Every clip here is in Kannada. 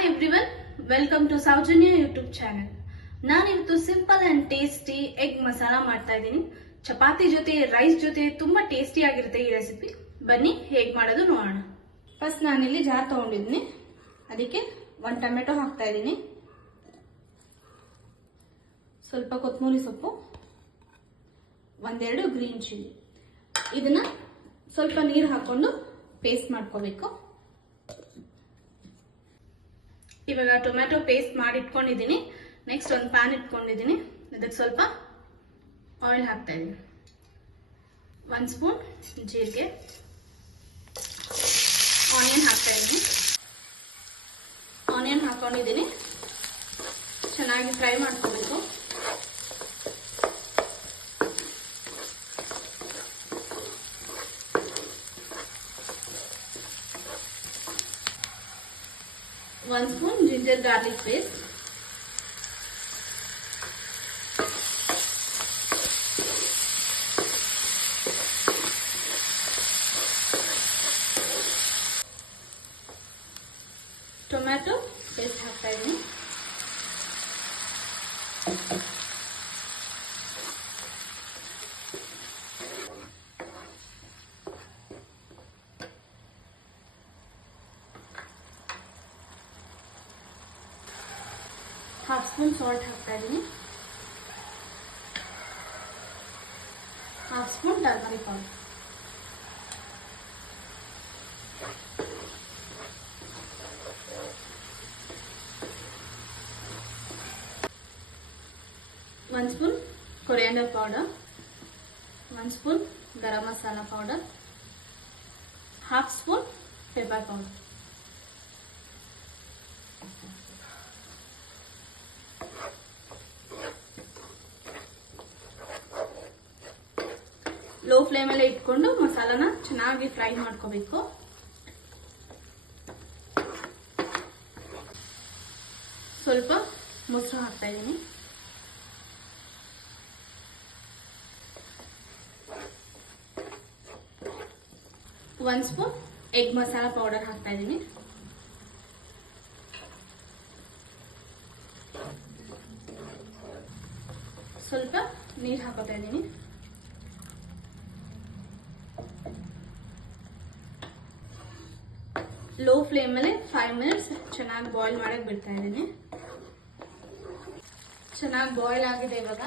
Hi everyone, welcome to Soujanya YouTube channel. ನಾನಿವತ್ತು simple and tasty egg masala ಮಾಡ್ತಾ ಇದ್ದೀನಿ. ಚಪಾತಿ ಜೊತೆ ರೈಸ್ ಜೊತೆ ತುಂಬಾ ಟೇಸ್ಟಿ ಆಗಿರುತ್ತೆ ಈ ರೆಸಿಪಿ. ಬನ್ನಿ ಹೇಗೆ ಮಾಡೋದು ನೋಡೋಣ. ಫಸ್ಟ್ ನಾನಿಲ್ಲಿ ಜಾರ್ ತಗೊಂಡಿದ್ದೀನಿ, ಅದಕ್ಕೆ 1 ಟೊಮೆಟೊ ಹಾಕ್ತಾ ಇದ್ದೀನಿ, ಸ್ವಲ್ಪ ಕೊತ್ತಂಬರಿ ಸೊಪ್ಪು, 1-2 ಗ್ರೀನ್ ಚಿಲ್ಲಿ. ಇದನ್ನ ಸ್ವಲ್ಪ ನೀರು ಹಾಕೊಂಡು ಪೇಸ್ಟ್ ಮಾಡ್ಕೋಬೇಕು. ಇವಾಗ ಟೊಮ್ಯಾಟೊ ಪೇಸ್ಟ್ ಮಾಡಿ ಇಟ್ಕೊಂಡಿದ್ದೀನಿ. ನೆಕ್ಸ್ಟ್ ಒಂದು ಪ್ಯಾನ್ ಇಟ್ಕೊಂಡಿದ್ದೀನಿ, ಅದಕ್ಕೆ ಸ್ವಲ್ಪ ಆಯಿಲ್ ಹಾಕ್ತಾ ಇದ್ದೀನಿ, 1 ಸ್ಪೂನ್ ಜೀರಿಗೆ, ಆನಿಯನ್ ಹಾಕ್ತಾ ಇದ್ದೀನಿ. ಆನಿಯನ್ ಹಾಕೊಂಡಿದ್ದೀನಿ, ಚೆನ್ನಾಗಿ ಫ್ರೈ ಮಾಡ್ಕೋಬೇಕು. One spoon ginger garlic paste, tomato paste ಹಾಕ್ತಾ ಇದ್ದೀನಿ, ಹಾಫ್ ಸ್ಪೂನ್ ಸಾಲ್ಟ್ ಹಾಕ್ತಾ ಇದ್ದೀನಿ, half spoon turmeric powder, one spoon coriander powder, 1 spoon garam masala powder, half spoon pepper powder. Low ಫ್ಲೇಮಲ್ಲಿ ಇಟ್ಕೊಂಡು ಮಸಾಲಾನ ಚೆನ್ನಾಗಿ ಫ್ರೈ ಮಾಡ್ಕೋಬೇಕು. ಸ್ವಲ್ಪ ಮೊಸರು ಹಾಕ್ತಾ ಇದ್ದೀನಿ, ಒಂದು ಸ್ಪೂನ್ ಎಗ್ ಮಸಾಲ ಪೌಡರ್ ಹಾಕ್ತಾ ಇದ್ದೀನಿ, ಸ್ವಲ್ಪ ನೀರು ಹಾಕೋತಾ ಇದ್ದೀನಿ. ಲೋ ಫ್ಲೇಮಲ್ಲಿ 5 ಮಿನಿಟ್ಸ್ ಚೆನ್ನಾಗಿ ಬಾಯ್ಲ್ ಮಾಡಕ್ಕೆ ಬಿಡ್ತಾ ಇದ್ದೀನಿ. ಚೆನ್ನಾಗಿ ಬಾಯ್ಲ್ ಆಗಿದೆ. ಇವಾಗ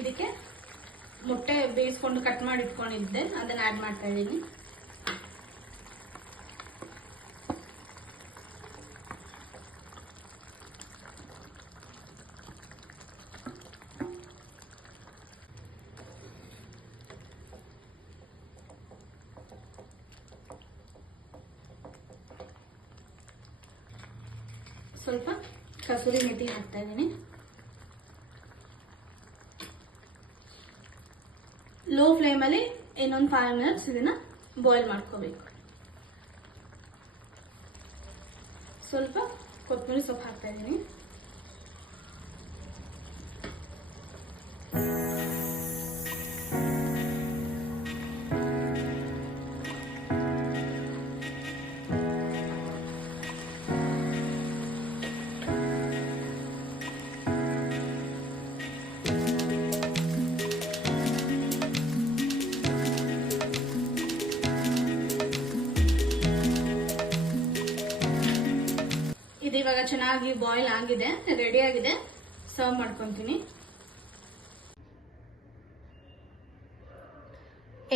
ಇದಕ್ಕೆ ಮೊಟ್ಟೆ ಬೇಯಿಸ್ಕೊಂಡು ಕಟ್ ಮಾಡಿ ಇಟ್ಕೊಂಡಿದ್ದೆ, ಅದನ್ನ ಆಡ್ ಮಾಡ್ತಾ ಇದ್ದೀನಿ. ಸ್ವಲ್ಪ ಕಸೂರಿ ಮೆಥಿ ಹಾಕ್ತಾ ಇದ್ದೀನಿ. ಲೋ ಫ್ಲೇಮಲ್ಲಿ ಇನ್ನೊಂದು 5 ಮಿನಿಟ್ಸ್ ಇದನ್ನ ಬಾಯ್ಲ್ ಮಾಡ್ಕೋಬೇಕು. ಸ್ವಲ್ಪ ಕೊತ್ತಂಬರಿ ಸೊಪ್ಪು ಹಾಕ್ತಾ ಇದ್ದೀನಿ, ಇದು ಇವಾಗ ಚೆನ್ನಾಗಿ ಬಾಯ್ಲ್ ಆಗಿದೆ, ರೆಡಿ ಆಗಿದೆ. ಸರ್ವ್ ಮಾಡ್ಕೊಂತೀನಿ.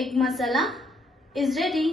Egg masala is ready.